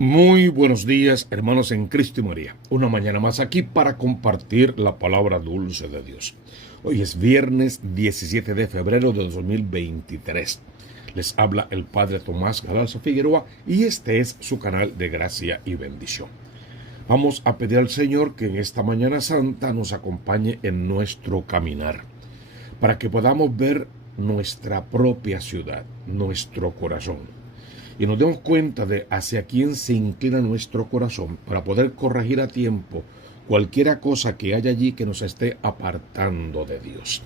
Muy buenos días, hermanos en Cristo y María. Una mañana más aquí para compartir la palabra dulce de Dios. Hoy es viernes 17 de febrero de 2023. Les habla el Padre Tomás Galarza Figueroa y este es su canal de gracia y bendición. Vamos a pedir al Señor que en esta mañana santa nos acompañe en nuestro caminar, para que podamos ver nuestra propia ciudad, nuestro corazón, y nos demos cuenta de hacia quién se inclina nuestro corazón para poder corregir a tiempo cualquiera cosa que haya allí que nos esté apartando de Dios.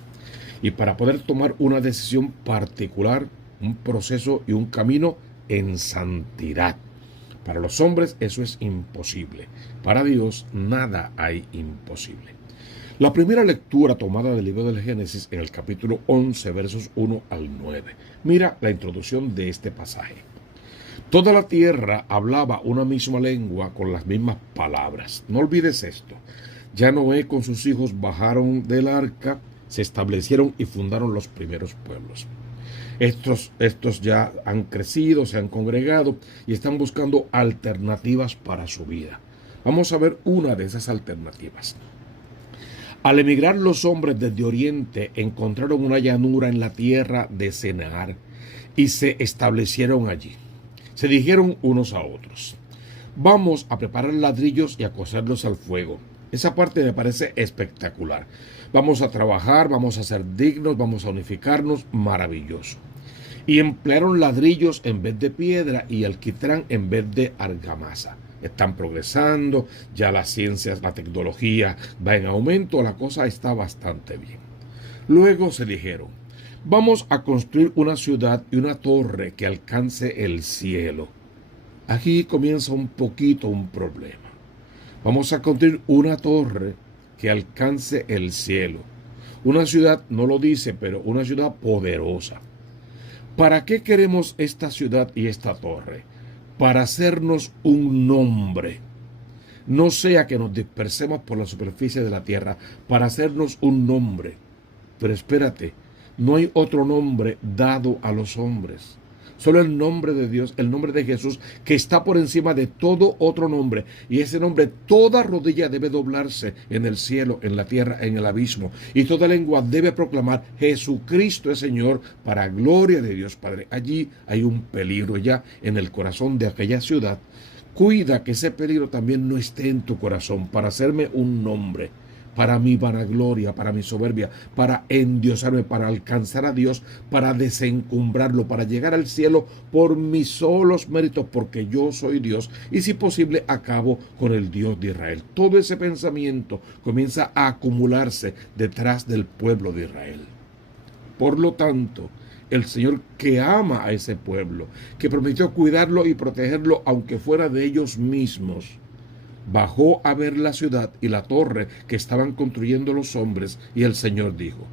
Y para poder tomar una decisión particular, un proceso y un camino en santidad. Para los hombres eso es imposible. Para Dios nada hay imposible. La primera lectura tomada del libro del Génesis en el capítulo 11, versos 1 al 9. Mira la introducción de este pasaje. Toda la tierra hablaba una misma lengua con las mismas palabras. No olvides esto. Ya Noé con sus hijos bajaron del arca, se establecieron y fundaron los primeros pueblos. Estos ya han crecido, se han congregado y están buscando alternativas para su vida. Vamos a ver una de esas alternativas. Al emigrar los hombres desde Oriente encontraron una llanura en la tierra de Senaar y se establecieron allí. Se dijeron unos a otros: vamos a preparar ladrillos y a coserlos al fuego. Esa parte me parece espectacular. Vamos a trabajar, vamos a ser dignos, vamos a unificarnos, maravilloso. Y emplearon ladrillos en vez de piedra y alquitrán en vez de argamasa. Están progresando, ya las ciencias, la tecnología va en aumento, la cosa está bastante bien. Luego se dijeron: vamos a construir una ciudad y una torre que alcance el cielo. Aquí comienza un poquito un problema. Vamos a construir una torre que alcance el cielo. Una ciudad, no lo dice, pero una ciudad poderosa. ¿Para qué queremos esta ciudad y esta torre? Para hacernos un nombre. No sea que nos dispersemos por la superficie de la tierra, para hacernos un nombre. Pero espérate, no hay otro nombre dado a los hombres. Solo el nombre de Dios, el nombre de Jesús, que está por encima de todo otro nombre. Y ese nombre, toda rodilla debe doblarse en el cielo, en la tierra, en el abismo. Y toda lengua debe proclamar: Jesucristo es Señor, para gloria de Dios Padre. Allí hay un peligro ya en el corazón de aquella ciudad. Cuida que ese peligro también no esté en tu corazón para hacerme un nombre, para mi vanagloria, para mi soberbia, para endiosarme, para alcanzar a Dios, para desencumbrarlo, para llegar al cielo por mis solos méritos, porque yo soy Dios, y si posible acabo con el Dios de Israel. Todo ese pensamiento comienza a acumularse detrás del pueblo de Israel. Por lo tanto, el Señor, que ama a ese pueblo, que prometió cuidarlo y protegerlo aunque fuera de ellos mismos, bajó a ver la ciudad y la torre que estaban construyendo los hombres, y el Señor dijo: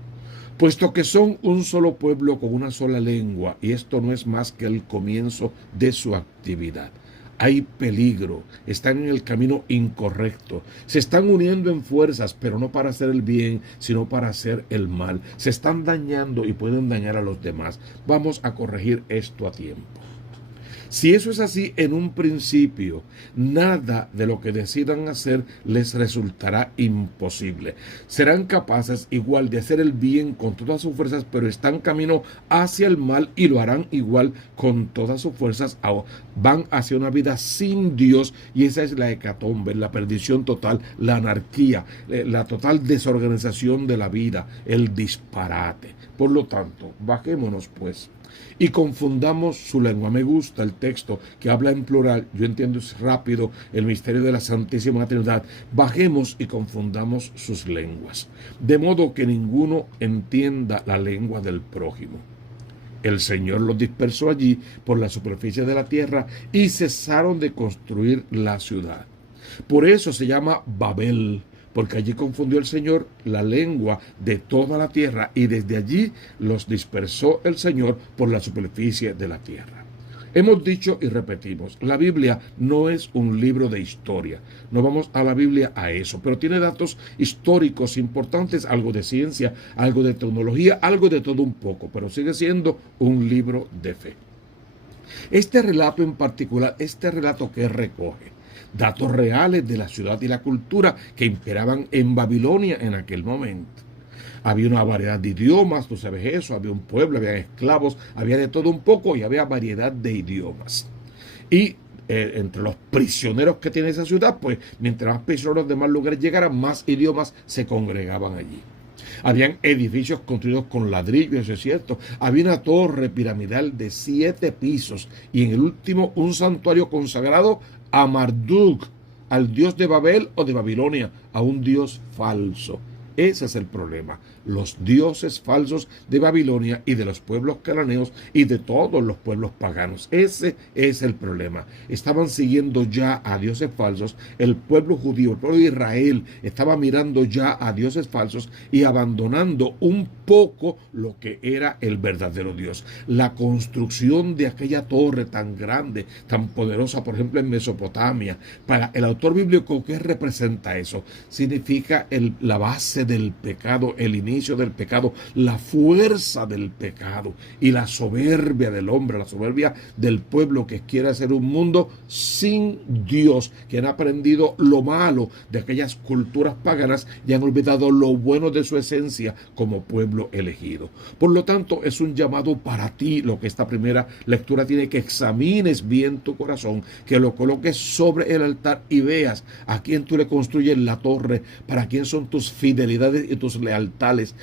puesto que son un solo pueblo con una sola lengua, y esto no es más que el comienzo de su actividad. Hay peligro, están en el camino incorrecto, se están uniendo en fuerzas, pero no para hacer el bien, sino para hacer el mal. Se están dañando y pueden dañar a los demás. Vamos a corregir esto a tiempo. Si eso es así en un principio, nada de lo que decidan hacer les resultará imposible. Serán capaces igual de hacer el bien con todas sus fuerzas, pero están camino hacia el mal y lo harán igual con todas sus fuerzas. Van hacia una vida sin Dios, y esa es la hecatombe, la perdición total, la anarquía, la total desorganización de la vida, el disparate. Por lo tanto, bajémonos pues y confundamos su lengua. Me gusta el texto que habla en plural. Yo entiendo es rápido el misterio de la Santísima Trinidad. Bajemos y confundamos sus lenguas, de modo que ninguno entienda la lengua del prójimo. El Señor los dispersó allí por la superficie de la tierra y cesaron de construir la ciudad. Por eso se llama Babel, porque allí confundió el Señor la lengua de toda la tierra, y desde allí los dispersó el Señor por la superficie de la tierra. Hemos dicho y repetimos, la Biblia no es un libro de historia. No vamos a la Biblia a eso, pero tiene datos históricos importantes, algo de ciencia, algo de tecnología, algo de todo un poco, pero sigue siendo un libro de fe. Este relato en particular, este relato que recoge datos reales de la ciudad y la cultura que imperaban en Babilonia en aquel momento. Había una variedad de idiomas, tú sabes eso, había un pueblo, había esclavos, había de todo un poco y había variedad de idiomas. Y entre los prisioneros que tiene esa ciudad, pues mientras más prisioneros de más lugares llegaran, más idiomas se congregaban allí. Habían edificios construidos con ladrillos, eso es cierto. Había una torre piramidal de 7 pisos y en el último un santuario consagrado a Marduk, al dios de Babel o de Babilonia, a un dios falso. Ese es el problema. Los dioses falsos de Babilonia y de los pueblos cananeos y de todos los pueblos paganos. Ese es el problema. Estaban siguiendo ya a dioses falsos. El pueblo judío, el pueblo de Israel, estaba mirando ya a dioses falsos y abandonando un poco lo que era el verdadero Dios. La construcción de aquella torre tan grande, tan poderosa, por ejemplo en Mesopotamia, para el autor bíblico, ¿qué representa eso? Significa la base del pecado, el inicio del pecado, la fuerza del pecado y la soberbia del hombre, la soberbia del pueblo que quiere hacer un mundo sin Dios, que han aprendido lo malo de aquellas culturas paganas y han olvidado lo bueno de su esencia como pueblo elegido. Por lo tanto, es un llamado para ti lo que esta primera lectura tiene, que examines bien tu corazón, que lo coloques sobre el altar y veas a quién tú le construyes la torre, para quién son tus fidelidades y tus lealtades,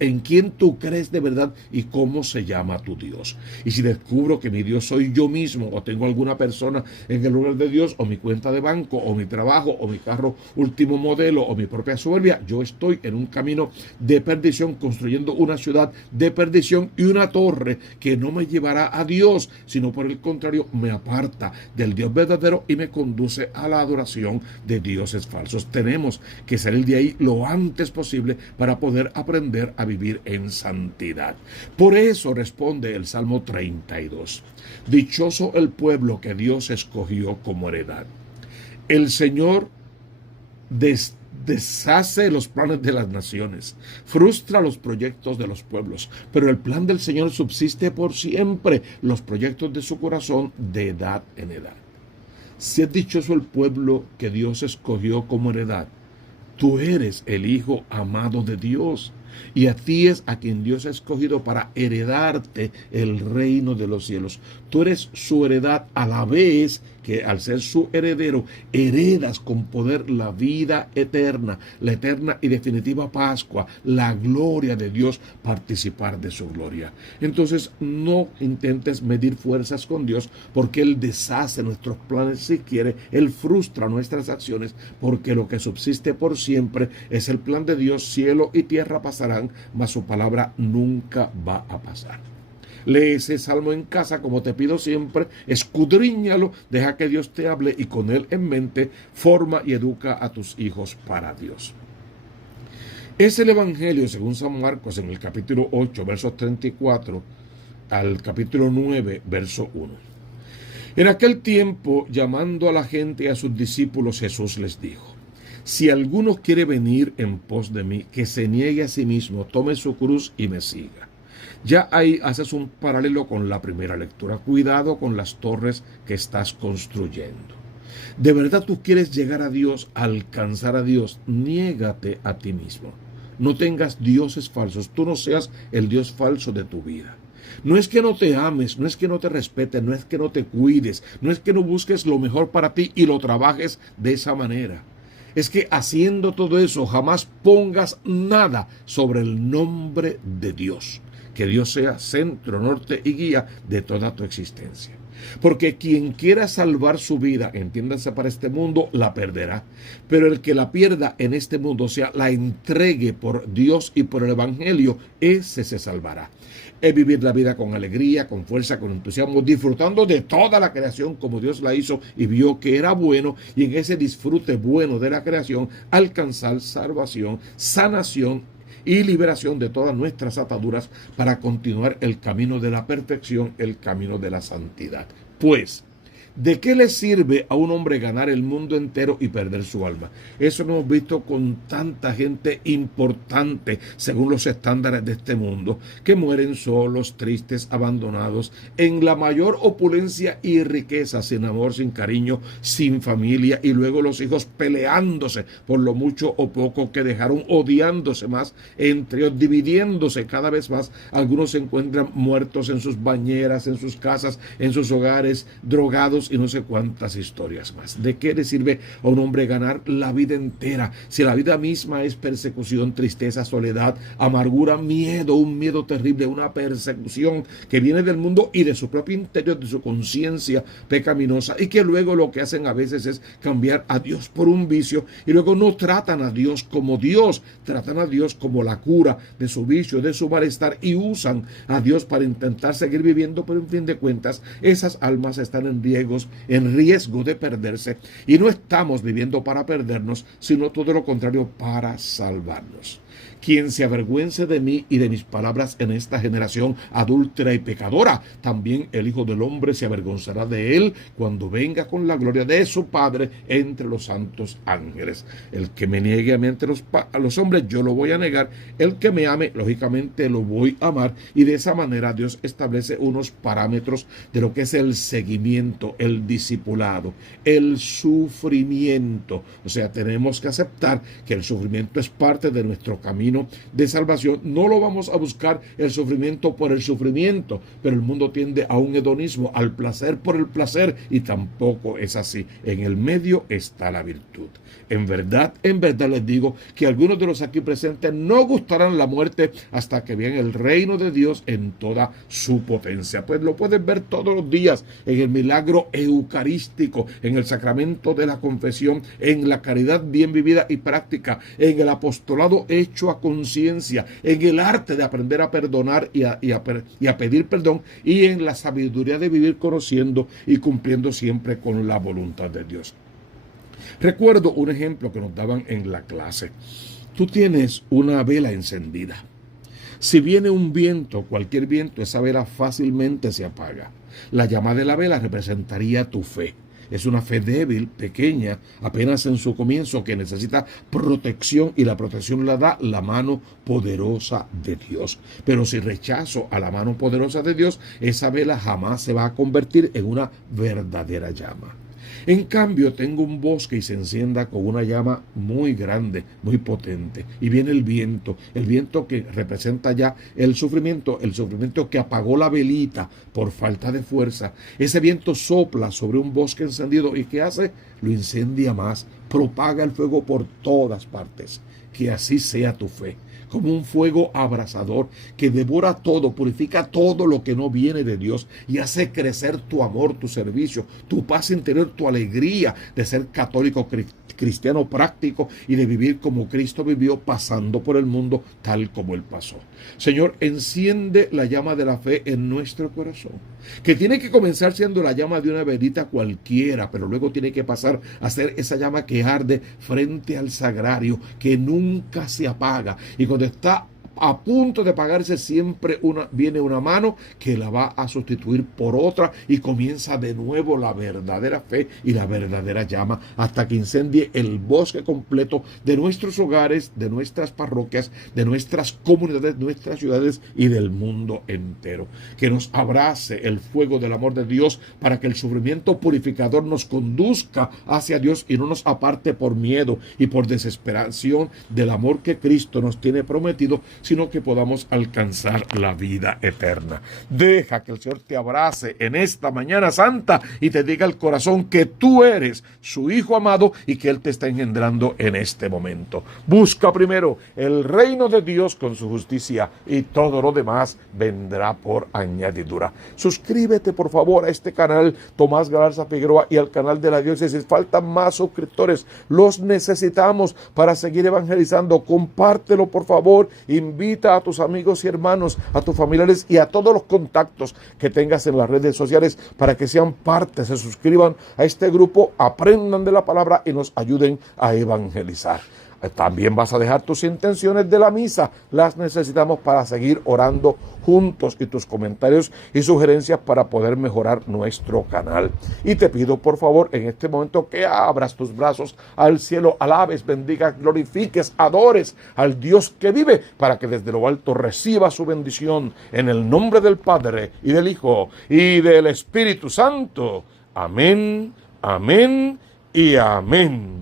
en quién tú crees de verdad y cómo se llama tu Dios. Y si descubro que mi Dios soy yo mismo, o tengo alguna persona en el lugar de Dios, o mi cuenta de banco, o mi trabajo, o mi carro último modelo, o mi propia soberbia, yo estoy en un camino de perdición, construyendo una ciudad de perdición y una torre que no me llevará a Dios, sino por el contrario me aparta del Dios verdadero y me conduce a la adoración de dioses falsos. Tenemos que salir de ahí lo antes posible para poder aprender a vivir en santidad. Por eso responde el Salmo 32. Dichoso el pueblo que Dios escogió como heredad. El Señor deshace los planes de las naciones, frustra los proyectos de los pueblos, pero el plan del Señor subsiste por siempre, los proyectos de su corazón de edad en edad. Si es dichoso el pueblo que Dios escogió como heredad, tú eres el hijo amado de Dios y a ti es a quien Dios ha escogido para heredarte el reino de los cielos. Tú eres su heredad a la vez que al ser su heredero heredas con poder la vida eterna, la eterna y definitiva Pascua, la gloria de Dios, participar de su gloria. Entonces no intentes medir fuerzas con Dios, porque Él deshace nuestros planes si quiere, Él frustra nuestras acciones, porque lo que subsiste por siempre es el plan de Dios. Cielo y tierra pasarán, mas su palabra nunca va a pasar. Lee ese salmo en casa, como te pido siempre, escudriñalo, deja que Dios te hable y con él en mente forma y educa a tus hijos para Dios. Es el Evangelio según San Marcos en el capítulo 8, versos 34 al capítulo 9, verso 1. En aquel tiempo, llamando a la gente y a sus discípulos, Jesús les dijo: si alguno quiere venir en pos de mí, que se niegue a sí mismo, tome su cruz y me siga. Ya ahí haces un paralelo con la primera lectura. Cuidado con las torres que estás construyendo. ¿De verdad tú quieres llegar a Dios, alcanzar a Dios? Niégate a ti mismo. No tengas dioses falsos. Tú no seas el Dios falso de tu vida. No es que no te ames, no es que no te respetes, no es que no te cuides, no es que no busques lo mejor para ti y lo trabajes de esa manera. Es que haciendo todo eso jamás pongas nada sobre el nombre de Dios. Que Dios sea centro, norte y guía de toda tu existencia. Porque quien quiera salvar su vida, entiéndase, para este mundo, la perderá. Pero el que la pierda en este mundo, o sea, la entregue por Dios y por el Evangelio, ese se salvará. Es vivir la vida con alegría, con fuerza, con entusiasmo, disfrutando de toda la creación como Dios la hizo y vio que era bueno, y en ese disfrute bueno de la creación alcanzar salvación, sanación y liberación de todas nuestras ataduras para continuar el camino de la perfección, el camino de la santidad. Pues, ¿De qué le sirve a un hombre ganar el mundo entero y perder su alma? Eso lo hemos visto con tanta gente importante, según los estándares de este mundo, que mueren solos, tristes, abandonados, en la mayor opulencia y riqueza, sin amor, sin cariño, sin familia, y luego los hijos peleándose por lo mucho o poco que dejaron, odiándose más entre ellos, dividiéndose cada vez más. Algunos se encuentran muertos en sus bañeras, en sus casas, en sus hogares, drogados, y no sé cuántas historias más. ¿De qué le sirve a un hombre ganar la vida entera si la vida misma es persecución, tristeza, soledad, amargura, miedo, un miedo terrible, una persecución que viene del mundo y de su propio interior, de su conciencia pecaminosa, y que luego lo que hacen a veces es cambiar a Dios por un vicio, y luego no tratan a Dios como Dios, tratan a Dios como la cura de su vicio, de su malestar, y usan a Dios para intentar seguir viviendo, pero en fin de cuentas esas almas están en riesgo de perderse, y no estamos viviendo para perdernos, sino todo lo contrario, para salvarnos. Quien se avergüence de mí y de mis palabras en esta generación adúltera y pecadora, también el Hijo del Hombre se avergonzará de él cuando venga con la gloria de su Padre entre los santos ángeles. El que me niegue a mí entre los hombres, yo lo voy a negar. El que me ame, lógicamente lo voy a amar. Y de esa manera Dios establece unos parámetros de lo que es el seguimiento, el discipulado, el sufrimiento. O sea, tenemos que aceptar que el sufrimiento es parte de nuestro camino de salvación. No lo vamos a buscar el sufrimiento por el sufrimiento, pero el mundo tiende a un hedonismo, al placer por el placer, y tampoco es así. En el medio está la virtud. En verdad les digo que algunos de los aquí presentes no gustarán la muerte hasta que vean el reino de Dios en toda su potencia. Pues lo pueden ver todos los días en el milagro eucarístico, en el sacramento de la confesión, en la caridad bien vivida y práctica, en el apostolado hecho a conciencia, en el arte de aprender a perdonar y a pedir perdón, y en la sabiduría de vivir conociendo y cumpliendo siempre con la voluntad de Dios. Recuerdo un ejemplo que nos daban en la clase. Tú tienes una vela encendida. Si viene un viento, cualquier viento, esa vela fácilmente se apaga. La llama de la vela representaría tu fe. Es una fe débil, pequeña, apenas en su comienzo, que necesita protección, y la protección la da la mano poderosa de Dios. Pero si rechazo a la mano poderosa de Dios, esa vela jamás se va a convertir en una verdadera llama. En cambio, tengo un bosque y se encienda con una llama muy grande, muy potente, y viene el viento que representa ya el sufrimiento que apagó la velita por falta de fuerza. Ese viento sopla sobre un bosque encendido, y ¿qué hace? Lo incendia más, propaga el fuego por todas partes. Que así sea tu fe, como un fuego abrasador que devora todo, purifica todo lo que no viene de Dios, y hace crecer tu amor, tu servicio, tu paz interior, tu alegría de ser católico, cristiano práctico, y de vivir como Cristo vivió, pasando por el mundo tal como Él pasó. Señor, enciende la llama de la fe en nuestro corazón, que tiene que comenzar siendo la llama de una velita cualquiera, pero luego tiene que pasar a ser esa llama que arde frente al sagrario, que nunca se apaga, y cuando está a punto de apagarse, siempre viene una mano que la va a sustituir por otra, y comienza de nuevo la verdadera fe y la verdadera llama, hasta que incendie el bosque completo de nuestros hogares, de nuestras parroquias, de nuestras comunidades, nuestras ciudades y del mundo entero. Que nos abrace el fuego del amor de Dios, para que el sufrimiento purificador nos conduzca hacia Dios y no nos aparte por miedo y por desesperación del amor que Cristo nos tiene prometido, sino que podamos alcanzar la vida eterna. Deja que el Señor te abrace en esta mañana santa y te diga al corazón que tú eres su Hijo amado y que Él te está engendrando en este momento. Busca primero el reino de Dios con su justicia, y todo lo demás vendrá por añadidura. Suscríbete por favor a este canal Tomás Galarza Figueroa y al canal de la Diócesis. Faltan más suscriptores, los necesitamos para seguir evangelizando. Compártelo por favor, invita a tus amigos y hermanos, a tus familiares y a todos los contactos que tengas en las redes sociales, para que sean parte, se suscriban a este grupo, aprendan de la palabra y nos ayuden a evangelizar. También vas a dejar tus intenciones de la misa. Las necesitamos para seguir orando juntos, y tus comentarios y sugerencias para poder mejorar nuestro canal. Y te pido por favor en este momento que abras tus brazos al cielo, alabes, bendigas, glorifiques, adores al Dios que vive, para que desde lo alto reciba su bendición en el nombre del Padre y del Hijo y del Espíritu Santo. Amén, amén y amén.